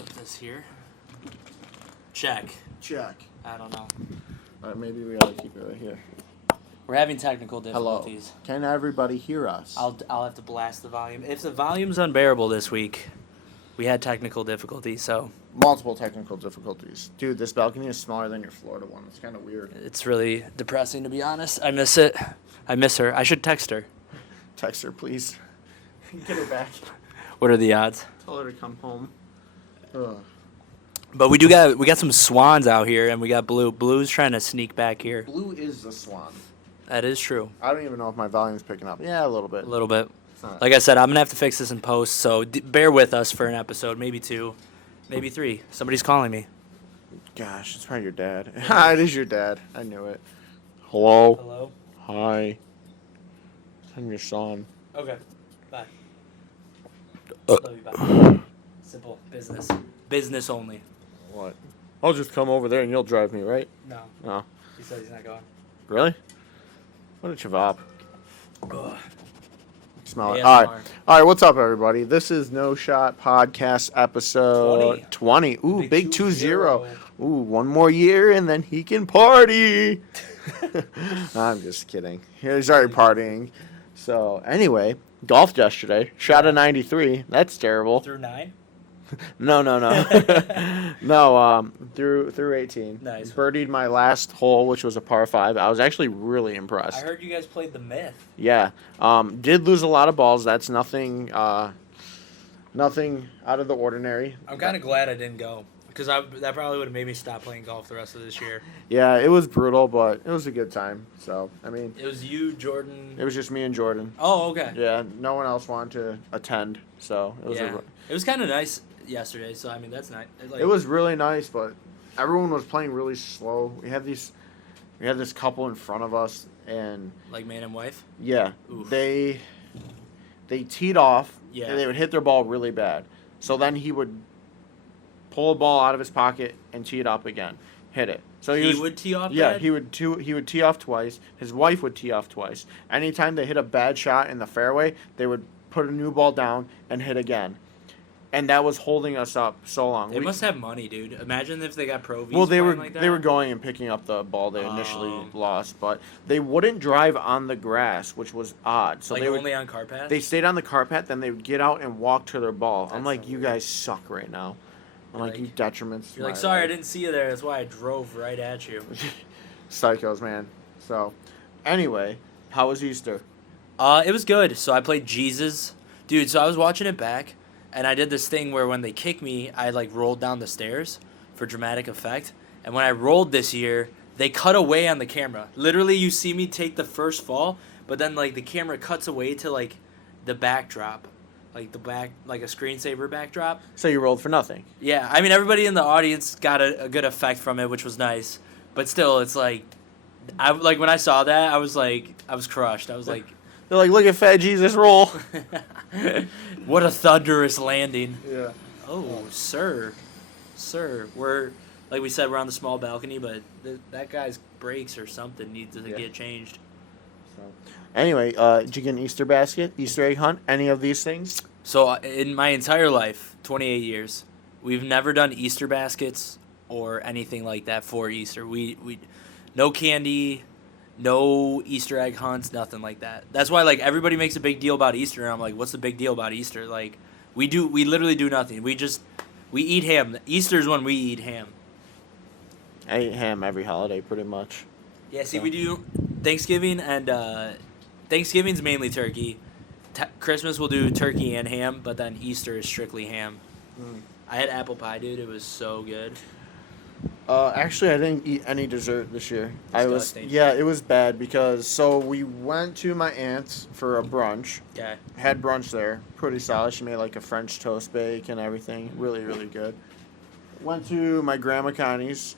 clip this here. Check. I don't know. Maybe we gotta keep it right here. We're having technical difficulties. Hello. Can everybody hear us? I'll have to blast the volume. If the volume's unbearable this week, we had technical difficulties, so... Multiple technical difficulties. Dude, this balcony is smaller than your Florida one. It's kind of weird. It's really depressing, to be honest. I miss it. I miss her. I should text her. Text her, please. Get her back. What are the odds? Tell her to come home. Ugh. But we got some swans out here, and we got Blue. Blue's trying to sneak back here. Blue is the swan. That is true. I don't even know if my volume's picking up. Yeah, a little bit. A little bit. Like I said, I'm going to have to fix this in post, so bear with us for an episode, maybe 2, maybe 3. Somebody's calling me. Gosh, it's probably your dad. It is your dad. I knew it. Hello? Hello? Hi. I'm your son. Okay. Bye. Love you, bye. Simple. Business. Business only. What? I'll just come over there and you'll drive me, right? No. No. He said he's not going. Really? What a chavop. Ugh. Smell it. ASMR. All right, what's up, everybody? This is No Shot Podcast episode 20. Ooh, big 2-0. Ooh, one more year and then he can party. I'm just kidding. He's already partying. So, anyway, golfed yesterday. Shot a 93. That's terrible. Through 9? No. No, through 18. Nice. Birdied my last hole, which was a par 5. I was actually really impressed. I heard you guys played the Myth. Yeah. Did lose a lot of balls. That's nothing out of the ordinary. I'm kind of glad I didn't go, because that probably would have made me stop playing golf the rest of this year. Yeah, it was brutal, but it was a good time. So, I mean... It was you, Jordan... It was just me and Jordan. Oh, okay. Yeah, no one else wanted to attend, so... It was kind of nice yesterday, so, I mean, that's nice. It was really nice, but everyone was playing really slow. We had this couple in front of us, and... Like man and wife? Yeah. Oof. They teed off, yeah. And they would hit their ball really bad. So then he would pull a ball out of his pocket and tee it up again. Hit it. So he would tee off Yeah, bad? he would tee off twice. His wife would tee off twice. Anytime they hit a bad shot in the fairway, they would put a new ball down and hit again. And that was holding us up so long. They must have money, dude. Imagine if they got pro Vs. Well, they were like that. they were going and picking up the ball they initially lost, but they wouldn't drive on the grass, which was odd. So like they would only on cart path? They stayed on the cart path, then they would get out and walk to their ball. I'm That's like, so you weird. guys suck right now. I'm like, you detriments. You're like, sorry, I didn't see you there. That's why I drove right at you. Psychos, man. So, anyway, how was Easter? It was good. So I played Jesus. Dude, so I was watching it back, and I did this thing where when they kick me, I, like, rolled down the stairs for dramatic effect. And when I rolled this year, they cut away on the camera. Literally, you see me take the first fall, but then, like, the camera cuts away to, like, the backdrop. Like, like a screensaver backdrop. So you rolled for nothing? Yeah, I mean, everybody in the audience got a good effect from it, which was nice. But still, it's like, when I saw that, I was crushed. I was like... They're like, look at Fat Jesus roll. What a thunderous landing. Yeah. Oh, sir. We're, like we said, we're on the small balcony, but that guy's brakes or something needs to get changed. So, anyway, did you get an Easter basket, Easter egg hunt, any of these things? So, in my entire life, 28 years, we've never done Easter baskets or anything like that for Easter. We no candy, no Easter egg hunts, nothing like that. That's why, like, everybody makes a big deal about Easter, and I'm like, what's the big deal about Easter? Like, we literally do nothing. We eat ham. Easter's when we eat ham. I eat ham every holiday, pretty much. Yeah, see, we do Thanksgiving, and Thanksgiving's mainly turkey. Christmas we'll do turkey and ham, but then Easter is strictly ham. I had apple pie, dude. It was so good. Actually, I didn't eat any dessert this year. Disgusting. It was bad because we went to my aunt's for a brunch. Okay. Had brunch there, pretty solid. She made like a French toast bake and everything, really really good. Went to my grandma Connie's,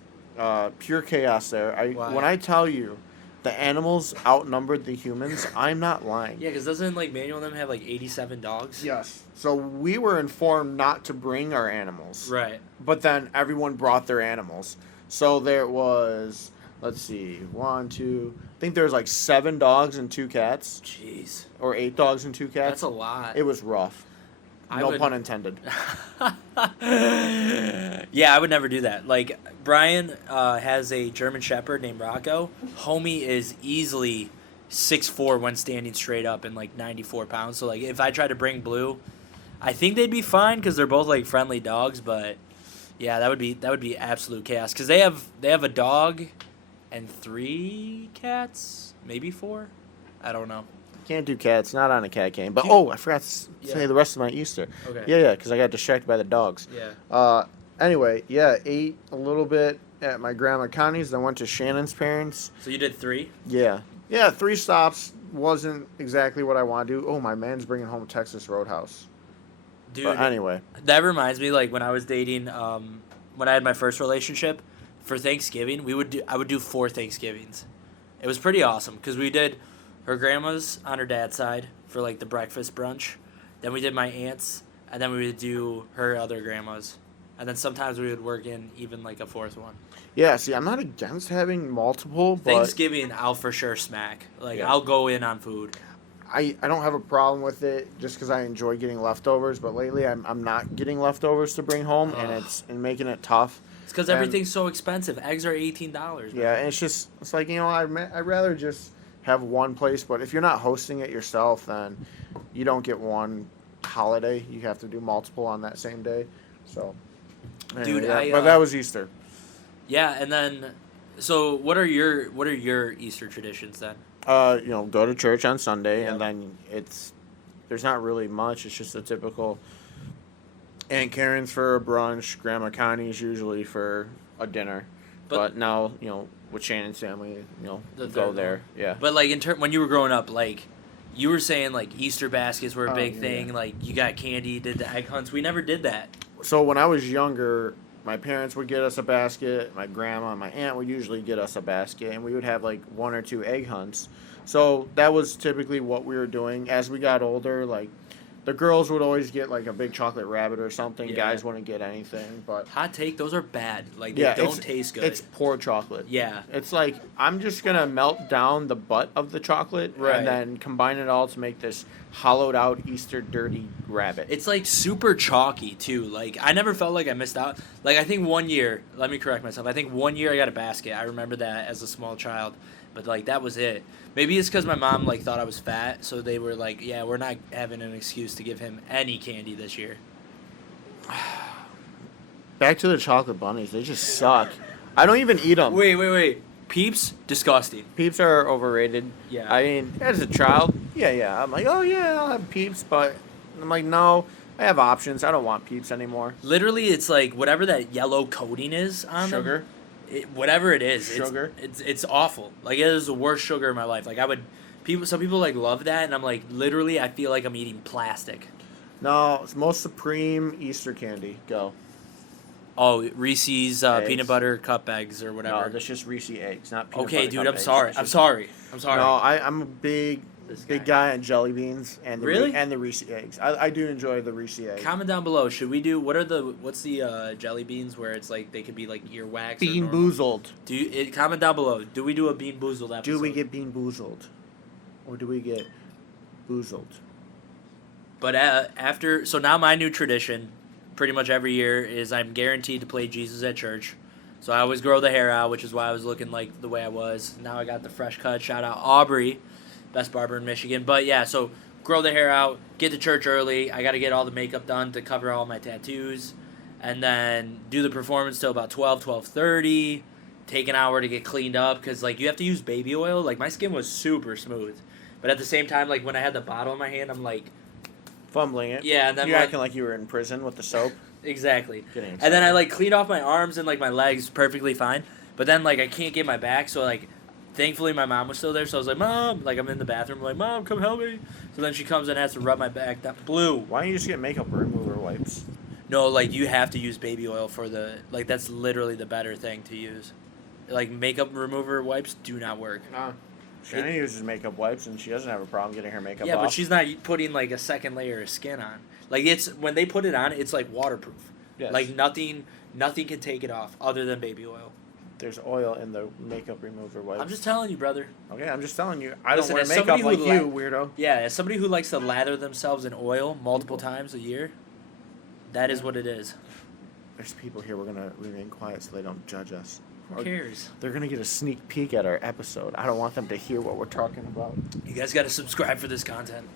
pure chaos there. Why? When I tell you, the animals outnumbered the humans, I'm not lying. Yeah, because doesn't like Manuel and them have like 87 dogs? Yes. So we were informed not to bring our animals. Right. But then everyone brought their animals. So there was, let's see, 1, 2, I think there was like 7 dogs and 2 cats. Jeez. Or 8 dogs and 2 cats. That's a lot. It was rough. No pun intended. Yeah, I would never do that. Like, Brian has a German Shepherd named Rocco. Homie is easily 6'4" when standing straight up and like 94 pounds. So like, if I try to bring Blue, I think they'd be fine because they're both like friendly dogs. But yeah, that would be absolute chaos because they have a dog and 3 cats, maybe 4. I don't know. Can't do cats, not on a cat game. But I forgot to say the rest of my Easter. Okay. Yeah, because I got distracted by the dogs. Yeah. Anyway, yeah, ate a little bit at my grandma Connie's. Then went to Shannon's parents. So you did 3? Yeah, 3 stops wasn't exactly what I want to do. Oh, my man's bringing home Texas Roadhouse. Dude. But anyway, that reminds me, like when I was dating, when I had my first relationship, for Thanksgiving I would do 4 Thanksgivings. It was pretty awesome because we did her grandma's on her dad's side for like the breakfast brunch. Then we did my aunt's, and then we would do her other grandma's. And then sometimes we would work in even like a 4th one. Yeah, see, I'm not against having multiple, but Thanksgiving, I'll for sure smack. Like, yeah. I'll go in on food. I don't have a problem with it just because I enjoy getting leftovers, but lately I'm not getting leftovers to bring home, and making it tough. It's because everything's so expensive. Eggs are $18. Yeah, and it's like, I'd rather just have one place, but if you're not hosting it yourself, then you don't get one holiday. You have to do multiple on that same day. So, anyway, dude, but that was Easter. Yeah, and then, so what are your Easter traditions then? Go to church on Sunday, Yeah. and then there's not really much. It's just a typical Aunt Karen's for a brunch, Grandma Connie's usually for a dinner. But now, with Shannon's family, go there. Yeah. But like when you were growing up, like you were saying, like Easter baskets were a big thing. Yeah. Like you got candy, did the egg hunts. We never did that. So when I was younger, my parents would get us a basket. My grandma and my aunt would usually get us a basket, and we would have like 1 or 2 egg hunts. So that was typically what we were doing. As we got older, like the girls would always get like a big chocolate rabbit or something. Yeah. Guys wouldn't get anything. But hot take, those are bad. Like they don't taste good. It's poor chocolate. Yeah. It's like I'm just gonna melt down the butt of the chocolate and then combine it all to make this hollowed out Easter dirty rabbit. It's like super chalky too. Like I never felt like I missed out. Like I think one year, let me correct myself. I think one year I got a basket. I remember that as a small child. But like that was it. Maybe it's because my mom like thought I was fat, so they were like, "Yeah, we're not having an excuse to give him any candy this year." Back to the chocolate bunnies. They just suck. I don't even eat them. Wait. Peeps, disgusting. Peeps are overrated. Yeah. I mean, as a child, yeah. I'm like, oh yeah, I'll have Peeps, but I'm like, no, I have options. I don't want Peeps anymore. Literally, it's like whatever that yellow coating is on Sugar. them. Whatever it is, Sugar. It's awful. Like it is the worst sugar in my life. Like some people like love that, and I'm like literally I feel like I'm eating plastic. No, it's most Supreme Easter candy. Go. Oh, Reese's peanut butter cup eggs or whatever. No, that's just Reese eggs, not peanut okay, butter dude, cup I'm eggs. sorry. I'm sorry. No, I'm a big guy on jelly beans and the Reese eggs. I do enjoy the Reese eggs. Comment down below. Should we do what's the jelly beans where it's like they could be like earwax? Bean boozled. Comment down below. Do we do a bean boozled episode? Do we get bean boozled, or do we get boozled? But so now my new tradition, pretty much every year, is I'm guaranteed to play Jesus at church. So I always grow the hair out, which is why I was looking like the way I was. Now I got the fresh cut. Shout out Aubrey, best barber in Michigan. But yeah, so grow the hair out, get to church early. I got to get all the makeup done to cover all my tattoos. And then do the performance till about 12:30. Take an hour to get cleaned up because like you have to use baby oil. Like my skin was super smooth. But at the same time, like when I had the bottle in my hand, I'm like fumbling it. Yeah, and then you're acting like you were in prison with the soap. Exactly. And then I like cleaned off my arms and like my legs perfectly fine. But then like I can't get my back, so like thankfully my mom was still there, so I was like, "Mom," like I'm in the bathroom, I'm like, "Mom, come help me." So then she comes and has to rub my back. That blue. Why don't you just get makeup remover wipes? No, like you have to use baby oil for that's literally the better thing to use. Like makeup remover wipes do not work. Shannon uses makeup wipes and she doesn't have a problem getting her makeup off. Yeah, but she's not putting like a second layer of skin on. Like it's when they put it on, it's like waterproof. Yes. Like nothing can take it off other than baby oil. There's oil in the makeup remover wipes. I'm just telling you, brother. Okay, I'm just telling you. I don't wear as makeup somebody like who you, weirdo. Yeah, as somebody who likes to lather themselves in oil multiple times a year, That is what it is. There's people here. We're gonna remain quiet so they don't judge us. Who cares? They're gonna get a sneak peek at our episode. I don't want them to hear what we're talking about. You guys got to subscribe for this content.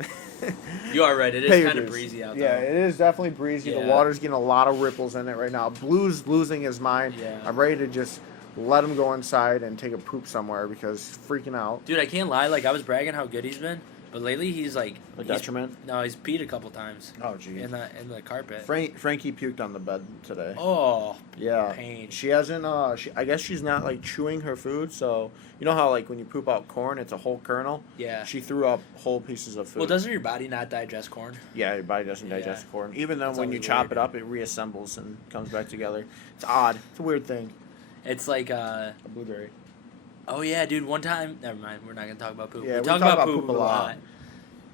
You are right. It is kind of breezy out there. Yeah, it is definitely breezy. Yeah. The water's getting a lot of ripples in it right now. Blue's losing his mind. Yeah. I'm ready to just let him go inside and take a poop somewhere because he's freaking out. Dude, I can't lie. Like, I was bragging how good he's been, but lately he's like... A detriment? No, he's peed a couple times. Oh, geez. In the carpet. Frankie puked on the bed today. Oh, yeah. pain. She hasn't, I guess she's not, like, chewing her food, so... You know how, like, when you poop out corn, it's a whole kernel? Yeah. She threw up whole pieces of food. Well, doesn't your body not digest corn? Yeah, your body doesn't digest corn. Even though It's when you always chop weird. it up, it reassembles and comes back together. It's odd. It's a weird thing. It's like, A blueberry. Oh, yeah, dude, one time... Never mind, we're not going to talk about poop. Yeah, we talk about poop a lot.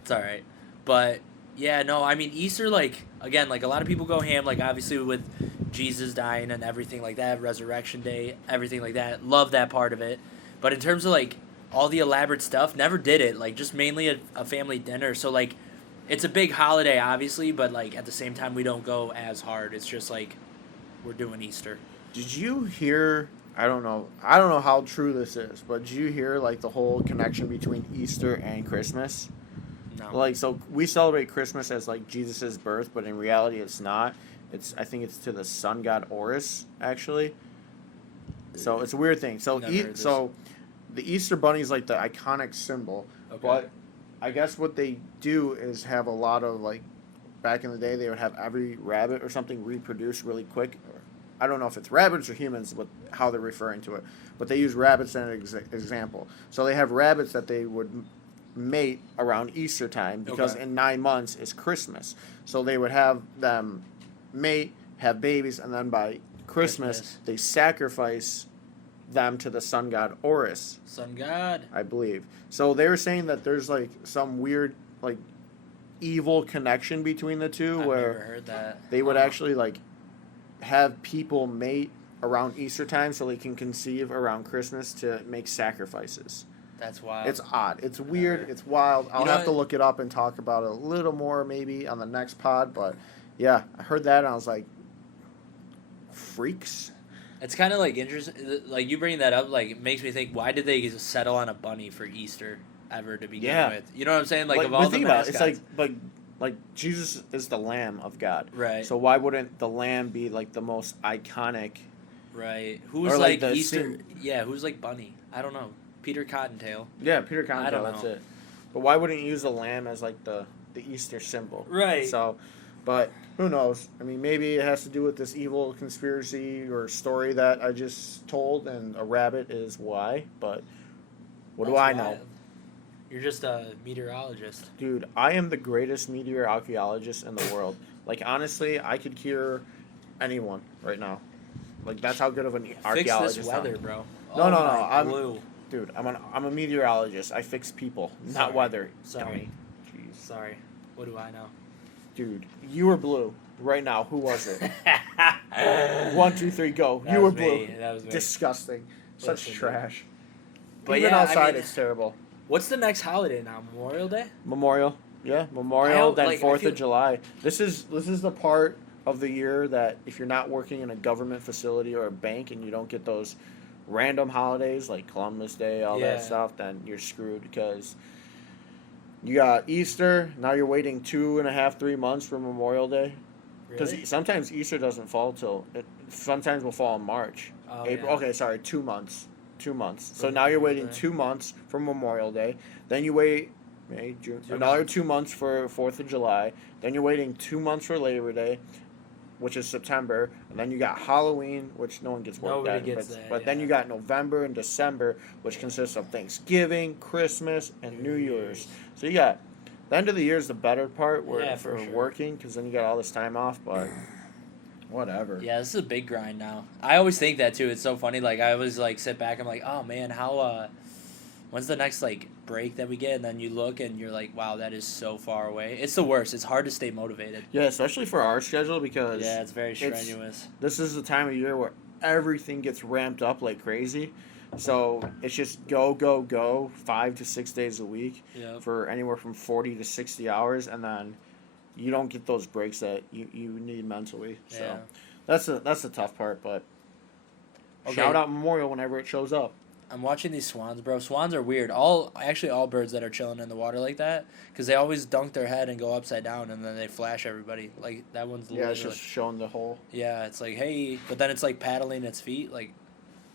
It's all right. But, yeah, no, I mean, Easter, like, again, like, a lot of people go ham, like, obviously with Jesus dying and everything like that, Resurrection Day, everything like that. Love that part of it. But in terms of, like, all the elaborate stuff, never did it. Like, just mainly a family dinner. So, like, it's a big holiday, obviously, but, like, at the same time, we don't go as hard. It's just, like, we're doing Easter. Did you hear... I don't know how true this is, but did you hear, like, the whole connection between Easter and Christmas? No. Like, so we celebrate Christmas as, like, Jesus' birth, but in reality it's not. I think it's to the sun god Horus, actually. So it's a weird thing. So the Easter bunny is, like, the iconic symbol. Okay. But I guess what they do is have a lot of, like, back in the day they would have every rabbit or something reproduce really quick. I don't know if it's rabbits or humans, but how they're referring to it. But they use rabbits as an example. So they have rabbits that they would mate around Easter time because in 9 months is Christmas. So they would have them mate, have babies, and then by Christmas they sacrifice them to the sun god Horus. Sun god. I believe. So they were saying that there's, like, some weird, like, evil connection between the two I've where never heard that. they would actually, like, have people mate around Easter time so they can conceive around Christmas to make sacrifices. That's wild. It's odd. It's weird. It's wild. I'll have to look it up and talk about it a little more maybe on the next pod. But, yeah, I heard that and I was like, freaks? It's kind of, like, interesting. Like, you bringing that up, like, it makes me think, why did they settle on a bunny for Easter ever to begin with? You know what I'm saying? Like, of all the mascots. It's like Jesus is the Lamb of God. Right. So why wouldn't the Lamb be, like, the most iconic? Right. Who's, like Easter... Yeah, who's, like, Bunny? I don't know. Peter Cottontail. Yeah, Peter Cottontail, I don't that's know. it. But why wouldn't you use the lamb as, like, the Easter symbol? Right. So, but who knows? I mean, maybe it has to do with this evil conspiracy or story that I just told, and a rabbit is why, but what do I know? You're just a meteorologist. Dude, I am the greatest meteorologist in the world. Like, honestly, I could cure anyone right now. Like, that's how good of an archaeologist Fix this weather, bro. No, I'm blue. Dude, I'm a meteorologist. I fix people, not weather. Sorry. Jeez. Sorry. What do I know? Dude, you were blue. Right now, who was it? 1, 2, 3, go. That you were was blue. me. That was me. Disgusting. Such Listen, trash. But even yeah, outside, I mean, it's terrible. What's the next holiday now? Memorial Day? Memorial. Yeah, Memorial, then like, 4th of July. This is the part of the year that if you're not working in a government facility or a bank and you don't get those random holidays like Columbus Day, all that stuff, then you're screwed because you got Easter. Now you're waiting 2.5, 3 months for Memorial Day. Because sometimes Easter doesn't fall till sometimes will fall in March. Oh, April. yeah. Okay, sorry, 2 months. 2 months. So now you're waiting 2 months for Memorial Day. Then you wait May, June, another 2 months for 4th of July. Then you're waiting 2 months for Labor Day, which is September, and then you got Halloween, which no one gets work at. But then you got November and December, which consists of Thanksgiving, Christmas, and New Year's. So you got the end of the year is the better part for working, because then you got all this time off. But whatever. Yeah, this is a big grind now. I always think that too. It's so funny. Like I always like sit back. I'm like, oh man, how when's the next like break that we get? And then you look and you're like, wow, that is so far away. It's the worst. It's hard to stay motivated. Yeah, especially for our schedule because it's very strenuous. This is the time of year where everything gets ramped up like crazy. So it's just go 5 to 6 days a week for anywhere from 40 to 60 hours, and then you don't get those breaks that you need mentally. So Yeah. that's the tough part. But Okay. shout out Memorial whenever it shows up. I'm watching these swans, bro. Swans are weird. Actually, all birds that are chilling in the water like that, because they always dunk their head and go upside down, and then they flash everybody. Like, that one's Yeah, it's literally... just showing the hole. Yeah, it's like, hey, but then it's like paddling its feet. Like,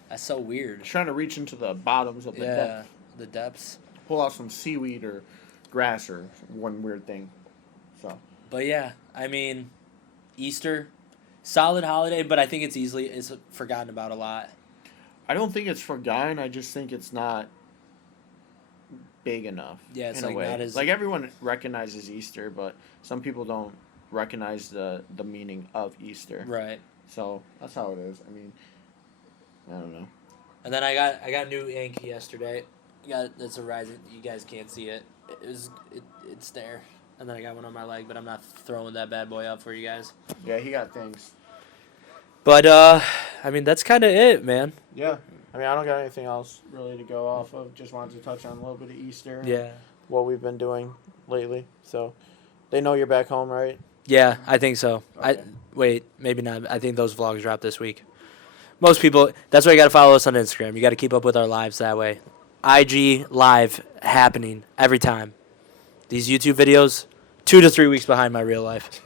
that's so weird. It's trying to reach into the bottoms of the depth. The depths. Pull out some seaweed or grass or one weird thing. So. But yeah, I mean, Easter, solid holiday, but I think it's forgotten about a lot. I don't think it's forgotten. I just think it's not big enough. Yeah, it's in like a way. not as like everyone recognizes Easter, but some people don't recognize the meaning of Easter. right. So that's how it is. I mean, I don't know. And then I got new ink yesterday. It's a Rising. You guys can't see it. It's there. And then I got one on my leg, but I'm not throwing that bad boy up for you guys. Yeah, he got things. But I mean, that's kind of it, man. Yeah. I mean, I don't got anything else really to go off of. Just wanted to touch on a little bit of Easter. Yeah. What we've been doing lately. So, they know you're back home, right? Yeah, I think so. Okay. Wait, maybe not. I think those vlogs drop this week. Most people, that's why you got to follow us on Instagram. You got to keep up with our lives that way. IG live happening every time. These YouTube videos, 2 to 3 weeks behind my real life.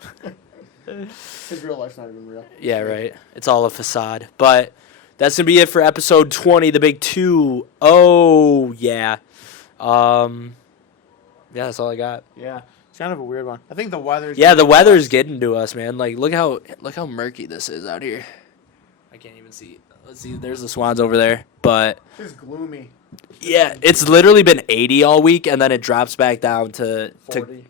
His real life's not even real. Yeah, right. It's all a facade. But that's going to be it for episode 20, the big 2. Oh, yeah. Yeah, that's all I got. Yeah. It's kind of a weird one. I think the weather's... Yeah, the weather's getting to us, man. Like, look how murky this is out here. I can't even see. Let's see. There's the swans over there. But It's gloomy. yeah, it's literally been 80 all week, and then it drops back down to 40.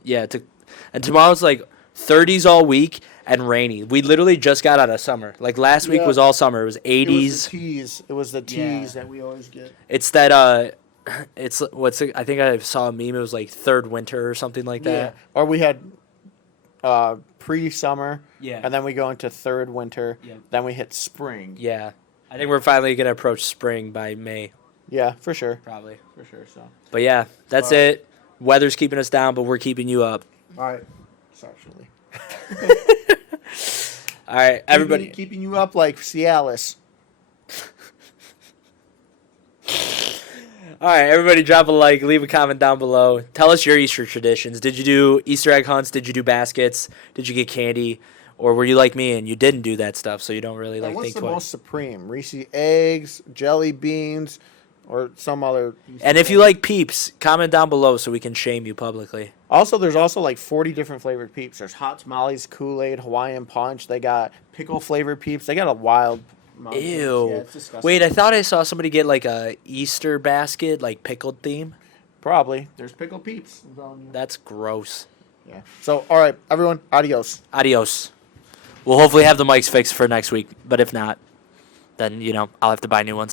and tomorrow's like 30s all week and rainy. We literally just got out of summer. Like last week Yeah. was all summer. It was 80s. It was the tease Yeah. that we always get. It's that it's I think I saw a meme. It was like third winter or something like Yeah. that. Or we had pre-summer, Yeah. and then we go into third winter, Yeah. then we hit spring. Yeah. I think we're finally gonna approach spring by May, Yeah, for sure. probably. For sure, so. But yeah, that's it. Weather's keeping us down, but we're keeping you up. All right. Sexually. All right, everybody. Keeping you up like Cialis. All right, everybody drop a like, leave a comment down below. Tell us your Easter traditions. Did you do Easter egg hunts? Did you do baskets? Did you get candy? Or were you like me and you didn't do that stuff, so you don't really What's think the twice? most supreme? Reese eggs, jelly beans, or some other... And if you like Peeps, comment down below so we can shame you publicly. Also, there's also like 40 different flavored Peeps. There's hot tamales, Kool-Aid, Hawaiian Punch. They got pickle flavored Peeps. They got a wild... amount of things. Ew. Yeah, it's disgusting. Wait, I thought I saw somebody get like a Easter basket, like pickled theme. Probably. There's pickle Peeps. I'm telling you. That's gross. Yeah. So, all right, everyone, adios. Adios. We'll hopefully have the mics fixed for next week, but if not, then, I'll have to buy new ones.